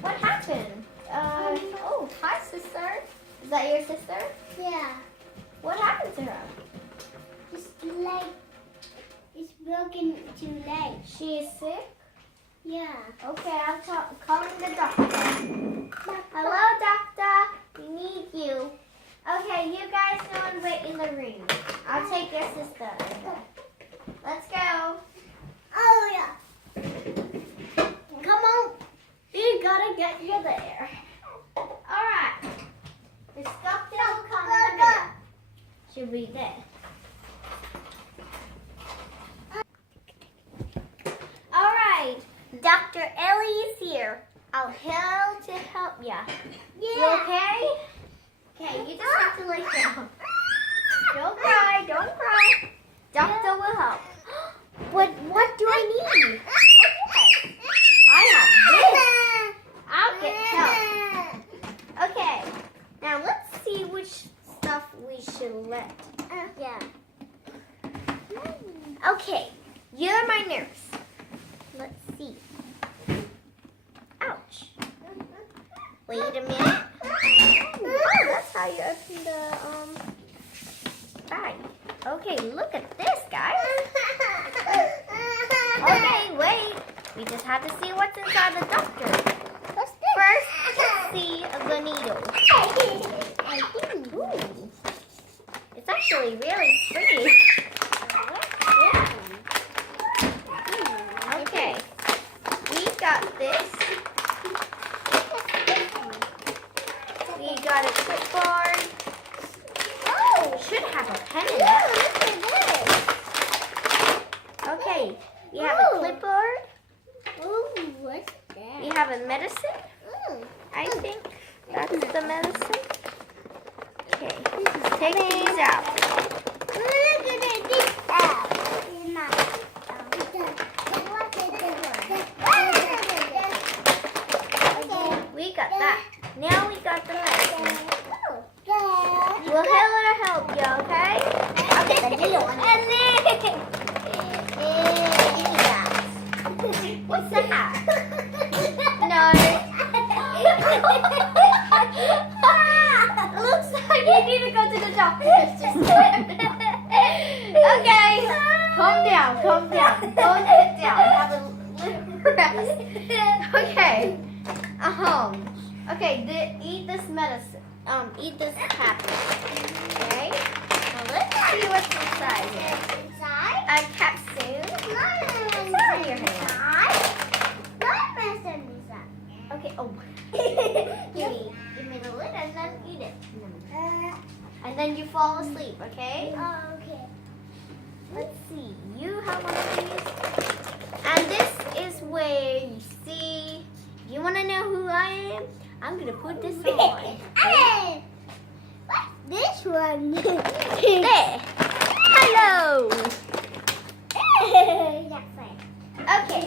What happened? Oh, hi, sister. Is that your sister? Yeah. What happened to her? It's leg. It's broken too late. She is sick? Yeah. Okay, I'm calling the doctor. Hello, doctor. We need you. Okay, you guys go and wait in the room. I'll take your sister. Let's go. Oh, yeah. Come on. You gotta get you there. All right. This doctor will come in a minute. She'll be there. All right. Dr. Elly is here. I'll help to help ya. Yeah. You okay? Okay, you just have to lay down. Don't cry, don't cry. Doctor will help. What do I need? Oh, yes. I have this. I'll get help. Okay, now let's see which stuff we should let. Yeah. Okay, you're my nurse. Let's see. Ouch. Wait a minute. Oh, that's how you open the bag. Okay, look at this, guys. Okay, wait. We just have to see what's inside the doctor. What's this? First, let's see the needle. Ooh. It's actually really pretty. Okay, we got this. We got a clipboard. Oh, Should have a pen in yeah, it. look at this. Okay, we have a Ooh. clipboard. Ooh, what's that? We have a medicine. Ooh. I think that's the medicine. Okay, take these out. Look at this out. We got that. Now we got the medicine. Oh, We'll help you, okay? okay, the needle one. What's that? No. Looks like you need to go to the doctor. Okay. Calm down, calm down. Don't sit down. Have a little rest. Okay. Okay, eat this medicine. Eat this tablet. Okay? Now let's see what's inside here. Inside? A capsule. It's on your hand. Okay, oh. Give me the lid and then eat it. And then you fall asleep, okay? Okay. Let's see. You have one of these. And this is where you see. You want to know who I am? I'm going to put this on. Hey! What's this one? There. Hello. That's right. Okay.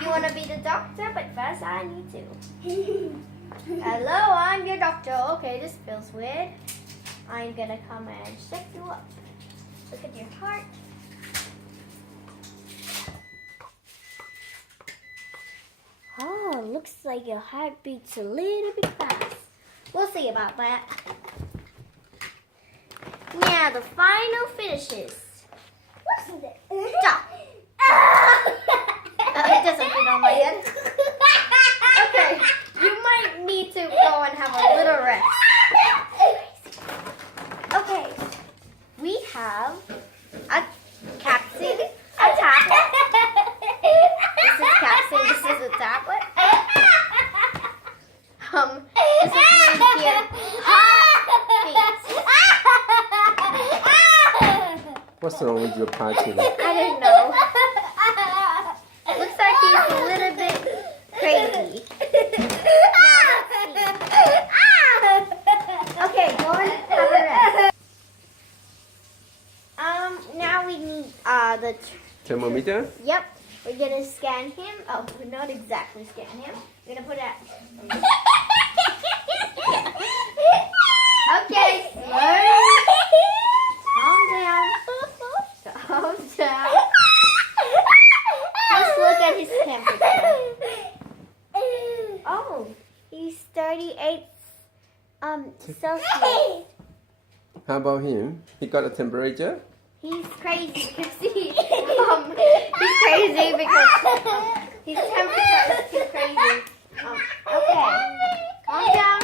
You want to be the doctor, but first I need to. Hello, I'm your doctor. Okay, this feels weird. I'm going to come and check you up. Look at your heart. Oh, looks like your heart beats a little bit fast. We'll see about that. Now, the final finishes. What's this? Stop. It doesn't fit on my head. Okay, you might need to go and have a little rest. Okay, we have a capsule, a tablet. This is capsule, this is a tablet. This is right here. What's wrong with your party? I don't know. Looks like he's a little bit crazy. Now, let's see. Okay, go and have a rest. Now we need the. Thermometer? Yep, we're gonna scan him. Oh, we're not exactly scan him. We're gonna put it. Okay, slow. Calm down. Calm down. Let's look at his temperature. 98 Celsius. How about him? He got a temperature? He's crazy because he's crazy because his temperature is too crazy. Okay, calm down.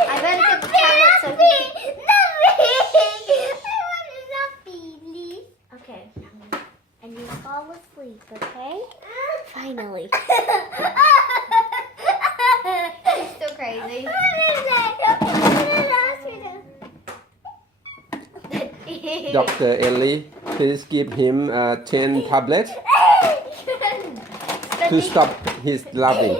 I better get the tablet so he can... Okay, and you fall asleep, okay? Finally. He's still crazy. Dr. Elly, please give him 10 tablets to stop his laughing.